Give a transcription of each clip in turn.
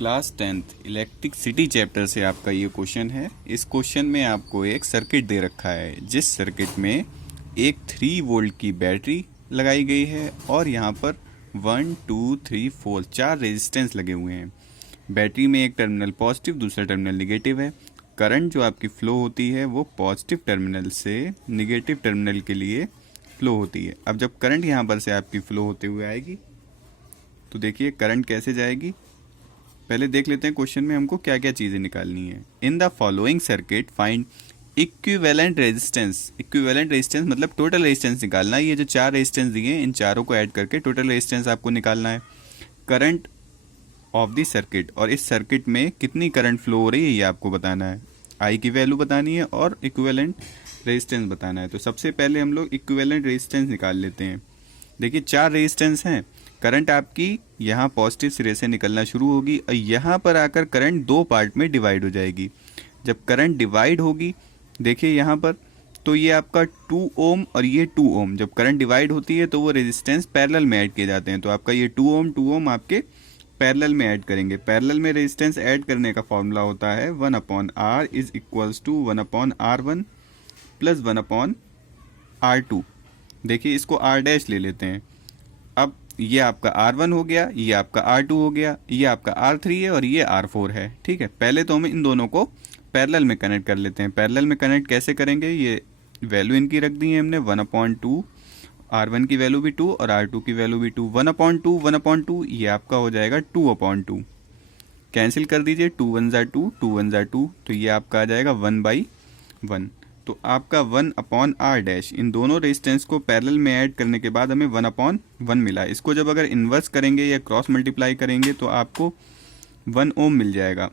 Class 10th electricity chapter से आपका ये क्वेश्चन है। इस क्वेश्चन में आपको एक सर्किट दे रखा है, जिस सर्किट में एक 3 वोल्ट की बैटरी लगाई गई है और यहाँ पर 1 2 3 4 4 रेजिस्टेंस लगे हुए हैं। बैटरी में एक टर्मिनल पॉजिटिव, दूसरा टर्मिनल निगेटिव है। करंट जो आपकी फ़्लो होती है वो पॉजिटिव टर्मिनल से निगेटिव टर्मिनल के लिए फ़्लो होती है। अब जब करंट यहाँ पर से आपकी फ़्लो होते हुए आएगी तो देखिए करंट कैसे जाएगी। पहले देख लेते हैं क्वेश्चन में हमको क्या क्या चीज़ें निकालनी है। In the following circuit find equivalent resistance. Equivalent resistance मतलब टोटल रेजिस्टेंस निकालना है। ये जो 4 रेजिस्टेंस दिए हैं इन चारों को ऐड करके टोटल रेजिस्टेंस आपको निकालना है। करंट ऑफ द सर्किट, और इस सर्किट में कितनी करंट फ्लो हो रही है ये आपको बताना है। आई की वैल्यू बतानी है और इक्विवेलेंट रेजिस्टेंस बताना है। तो सबसे पहले हम लोग इक्विवेलेंट रेजिस्टेंस निकाल लेते हैं। देखिए 4 रेजिस्टेंस हैं। करंट आपकी यहाँ पॉजिटिव सिरे से निकलना शुरू होगी और यहाँ पर आकर करंट 2 पार्ट में डिवाइड हो जाएगी। जब करंट डिवाइड होगी देखिए यहाँ पर, तो ये आपका 2 ओम और ये 2 ओम, जब करंट डिवाइड होती है तो वो रेजिस्टेंस पैरेलल में ऐड किए जाते हैं। तो आपका ये 2 ओम आपके पैरेलल में ऐड करेंगे। पैरेलल में रेजिस्टेंस ऐड करने का फॉर्मूला होता है 1/R is equals to 1/R1 plus 1/R2। देखिए इसको R डैश ले लेते हैं। अब ये आपका R1 हो गया, ये आपका R2 हो गया, ये आपका R3 है और ये R4 है। ठीक है, पहले तो हम इन दोनों को पैरेलल में कनेक्ट कर लेते हैं। पैरेलल में कनेक्ट कैसे करेंगे, ये वैल्यू इनकी रख दी है हमने 1/2। R1 की वैल्यू भी 2 और R2 की वैल्यू भी 2। 1/2 ये आपका हो जाएगा 2/2। कैंसिल कर दीजिए, 2 1 ज़ा 2, 2 1 ज़ा 2, तो ये आपका आ जाएगा 1/1। तो आपका 1/R डैश, इन दोनों रेजिस्टेंस को पैरेलल में ऐड करने के बाद हमें 1/1 मिला। इसको जब अगर इन्वर्स करेंगे या क्रॉस मल्टीप्लाई करेंगे तो आपको 1 ओम मिल जाएगा।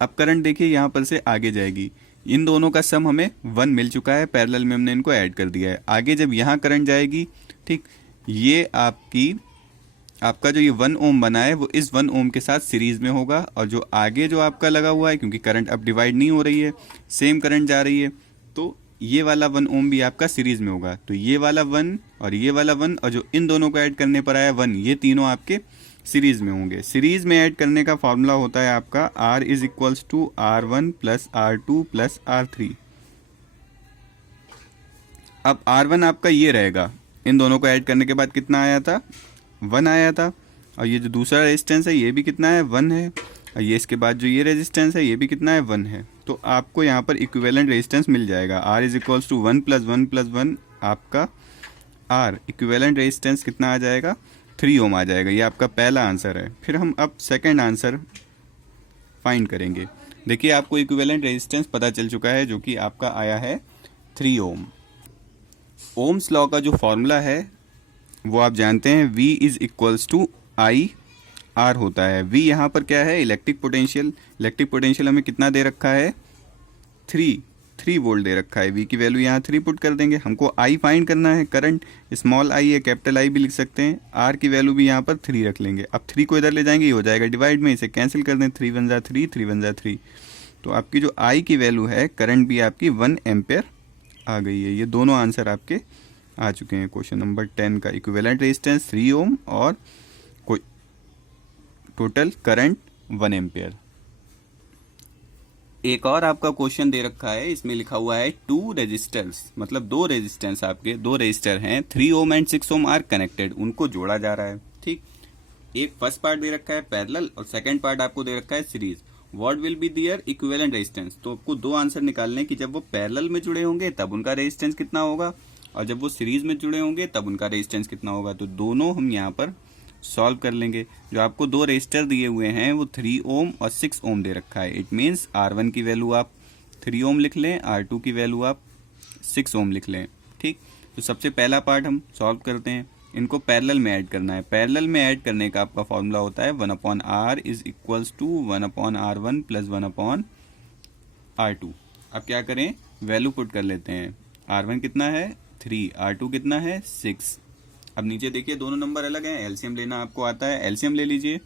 अब करंट देखिए यहाँ पर से आगे जाएगी। इन दोनों का सम हमें 1 मिल चुका है, पैरेलल में हमने इनको ऐड कर दिया है। आगे जब यहाँ करंट जाएगी, ठीक, ये आपका जो ये 1 ओम बना है वो इस 1 ओम के साथ सीरीज में होगा, और जो आगे जो आपका लगा हुआ है, क्योंकि करंट अब डिवाइड नहीं हो रही है, सेम करंट जा रही है, तो ये वाला 1 ओम भी आपका सीरीज में होगा। तो ये वाला 1 और ये वाला 1 और जो इन दोनों को ऐड करने पर आया 1, ये तीनों आपके सीरीज में होंगे। सीरीज में ऐड करने का फॉर्मूला होता है आपका R is equals to R1 plus R2 plus R3। अब R1 आपका ये रहेगा, इन दोनों को ऐड करने के बाद कितना आया था, 1 आया था। और ये जो दूसरा रेजिस्टेंस है ये भी कितना है, 1 है। और ये इसके बाद जो ये रेजिस्टेंस है ये भी कितना है, 1 है। तो आपको यहाँ पर इक्विवेलेंट रेजिस्टेंस मिल जाएगा। R is equals to 1 plus 1 plus 1, आपका R इक्विवेलेंट रेजिस्टेंस कितना आ जाएगा, 3 ओम आ जाएगा। ये आपका पहला आंसर है। फिर हम अब सेकंड आंसर फाइंड करेंगे। देखिए आपको इक्विवेलेंट रेजिस्टेंस पता चल चुका है, जो कि आपका आया है 3 ओम। ओम्स लॉ का जो फॉर्मूला है वो आप जानते हैं, V is equals to I R होता है। V यहाँ पर क्या है, इलेक्ट्रिक पोटेंशियल। इलेक्ट्रिक पोटेंशियल हमें कितना दे रखा है, 3 वोल्ट दे रखा है। V की वैल्यू यहाँ 3 पुट कर देंगे। हमको I फाइंड करना है, करंट स्मॉल I है, कैपिटल I भी लिख सकते हैं। R की वैल्यू भी यहाँ पर 3 रख लेंगे। अब 3 को इधर ले जाएंगे, ये हो जाएगा डिवाइड में, इसे कैंसिल कर दें, 3 1 ज़ा 3, 3 1 ज़ा 3। तो आपकी जो I की वैल्यू है, करंट भी आपकी 1 एम्पेयर आ गई है। ये दोनों आंसर आपके आ चुके हैं क्वेश्चन नंबर 10 का। इक्विवेलेंट रेजिस्टेंस 3 ओम और कोई टोटल करंट 1 एम्पेयर। एक और आपका क्वेश्चन दे रखा है, इसमें लिखा हुआ है 2 रेजिस्टर्स, मतलब 2 रेजिस्टेंस, आपके 2 रेजिस्टर हैं, 3 ohm and 6 ohm are connected, उनको जोड़ा जा रहा है। ठीक, एक फर्स्ट पार्ट दे रखा है पैरेलल और सेकंड पार्ट आपको दे रखा है series. What will be their equivalent resistance. तो आपको 2 आंसर निकालने की, जब वो पैरेलल में जुड़े होंगे तब उनका रेजिस्टेंस कितना होगा, और जब वो सीरीज में जुड़े होंगे तब उनका रेजिस्टेंस कितना होगा। तो दोनों हम यहाँ पर सॉल्व कर लेंगे। जो आपको 2 रेजिस्टर दिए हुए हैं वो 3 ओम और 6 ओम दे रखा है। इट मीन्स R1 की वैल्यू आप 3 ओम लिख लें, R2 की वैल्यू आप 6 ओम लिख लें। ठीक, तो सबसे पहला पार्ट हम सॉल्व करते हैं। इनको पैरेलल में ऐड करना है। पैरेलल में ऐड करने का आपका फॉर्मूला होता है 1/R is equals to 1/R1 plus 1/R2। अब क्या करें, वैल्यू पुट कर लेते हैं। R1 कितना है, 3, R2 कितना है, 6। अब नीचे देखिए दोनों नंबर अलग हैं, एलसीएम लेना आपको आता है, एलसीएम ले लीजिए।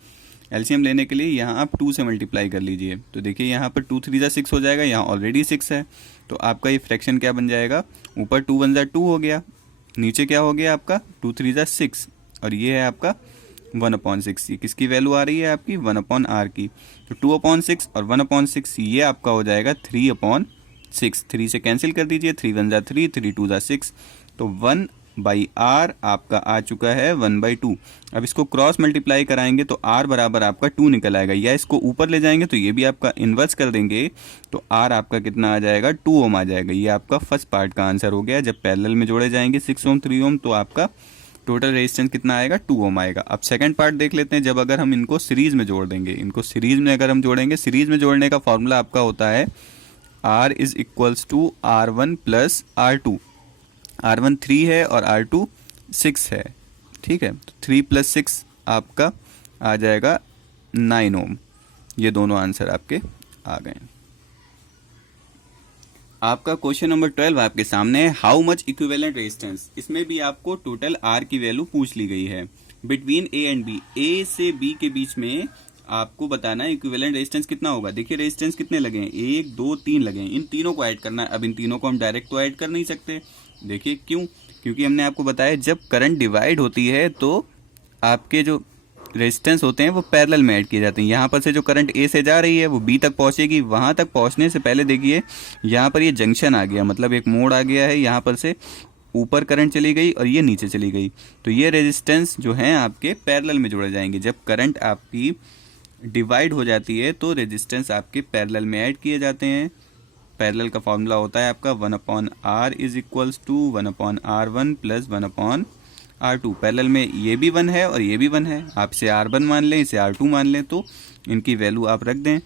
एलसीएम लेने के लिए यहाँ आप 2 से मल्टीप्लाई कर लीजिए। तो देखिए यहाँ पर 2 3 ज़ा 6 हो जाएगा, यहाँ ऑलरेडी 6 है, तो आपका ये फ्रैक्शन क्या बन जाएगा, ऊपर 2 1 ज़ा 2 हो गया, नीचे क्या हो गया आपका 2 3 ज़ा 6, और ये है आपका 1/6, ये किसकी वैल्यू आ रही है आपकी 1/r की। तो 2/6 और 1/6 ये आपका हो जाएगा 3/6। 3 से कैंसिल कर दीजिए, 3 1 जा 3, 3 2 जा 6, तो 1/r आपका आ चुका है 1/2। अब इसको क्रॉस मल्टीप्लाई कराएंगे तो r बराबर आपका 2 निकल आएगा, या इसको ऊपर ले जाएंगे तो ये भी आपका इन्वर्स कर देंगे तो r आपका कितना आ जाएगा 2 ओम आ जाएगा। ये आपका फर्स्ट पार्ट का आंसर हो गया। जब पैरेलल में जोड़े जाएंगे 6 ओम 3 ओम तो आपका टोटल रेजिस्टेंस कितना आएगा 2 ओम आएगा। अब सेकंड पार्ट देख लेते हैं, जब अगर हम इनको सीरीज में जोड़ देंगे, इनको सीरीज में अगर हम जोड़ेंगे, सीरीज में जोड़ने का फॉर्मूला आपका होता है r is equals to r1 plus r2। R1 3 है और R2 6 है, ठीक है। तो 3 + 6 आपका आ जाएगा 9 ओम। ये दोनों आंसर आपके आ गए। आपका क्वेश्चन नंबर 12 आपके सामने है, हाउ मच इक्विवेलेंट रेजिस्टेंस। इसमें भी आपको टोटल R की वैल्यू पूछ ली गई है between A and B। A से B के बीच में आपको बताना है इक्विवेलेंट रेजिस्टेंस कितना होगा। देखिए रेजिस्टेंस कितने लगे हैं, 1 2 3 लगे हैं, इन तीनों को ऐड करना है। अब इन तीनों को हम डायरेक्ट तो ऐड कर नहीं सकते, देखिए क्यों, क्योंकि हमने आपको बताया जब करंट डिवाइड होती है तो आपके जो रेजिस्टेंस होते हैं वो पैरेलल में ऐड किए जाते हैं। यहाँ पर से जो करंट A से जा रही है वो B तक पहुँचेगी, वहाँ तक पहुँचने से पहले देखिए यहाँ पर ये जंक्शन आ गया, मतलब एक मोड़ आ गया है, यहाँ पर से ऊपर करंट चली गई और ये नीचे चली गई। तो ये रेजिस्टेंस जो है आपके पैरेलल में जोड़े जाएंगे। जब करंट आपकी डिवाइड हो जाती है तो रेजिस्टेंस आपके पैरेलल में ऐड किए जाते हैं। पैरेलल का फॉर्मूला होता है आपका 1/r is equals to 1/r1 plus 1/r2। Parallel में ये भी 1 है और ये भी 1 है, आप इसे r1 मान लें, इसे r2 मान लें, तो इनकी वैल्यू आप रख दें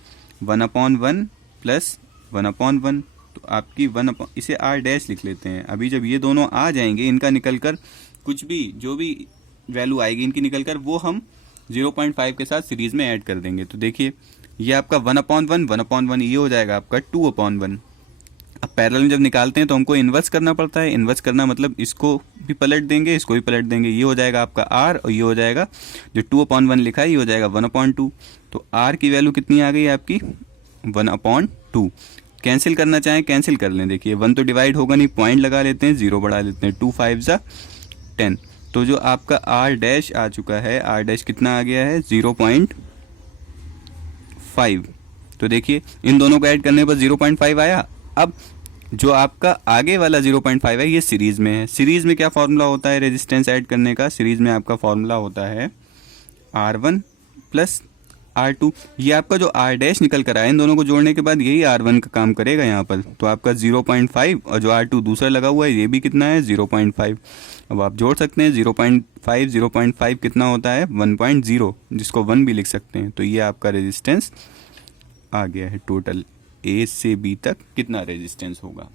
1/1 प्लस 1/1। तो आपकी इसे r डैश लिख लेते हैं। अभी जब ये दोनों आ जाएंगे, इनका निकल कर कुछ भी जो भी वैल्यू आएगी इनकी निकल कर वो हम 0.5 के साथ सीरीज में ऐड कर देंगे। तो देखिए ये आपका 1/1 ये हो जाएगा आपका 2/1। अब पैरेलल में जब निकालते हैं तो हमको इन्वर्स करना पड़ता है। इन्वर्स करना मतलब इसको भी पलट देंगे, इसको भी पलट देंगे। ये हो जाएगा आपका r और ये हो जाएगा जो 2/1 लिखा है ये हो जाएगा 1/2। तो r की वैल्यू कितनी आ गई आपकी 1/2। कैंसिल करना चाहें कैंसिल कर लें। देखिए 1 तो डिवाइड होगा नहीं, पॉइंट लगा लेते हैं, 0 बढ़ा लेते हैं, 2 5 जा 10। तो जो आपका r डैश आ चुका है, r डैश कितना आ गया है 0.5। तो देखिए इन दोनों को ऐड करने पर 0.5 आया। अब जो आपका आगे वाला 0.5 है ये सीरीज में है। सीरीज में क्या फॉर्मूला होता है रेजिस्टेंस ऐड करने का, सीरीज में आपका फॉर्मूला होता है R1 प्लस R2। ये आपका जो R डैश निकल कर आया, इन दोनों को जोड़ने के बाद यही R1 का काम करेगा यहाँ पर। तो आपका 0.5 और जो R2 दूसरा लगा हुआ है ये भी कितना है 0.5। अब आप जोड़ सकते हैं 0.5 कितना होता है 1.0, जिसको 1 भी लिख सकते हैं। तो ये आपका रेजिस्टेंस आ गया है। टोटल A से B तक कितना रेजिस्टेंस होगा।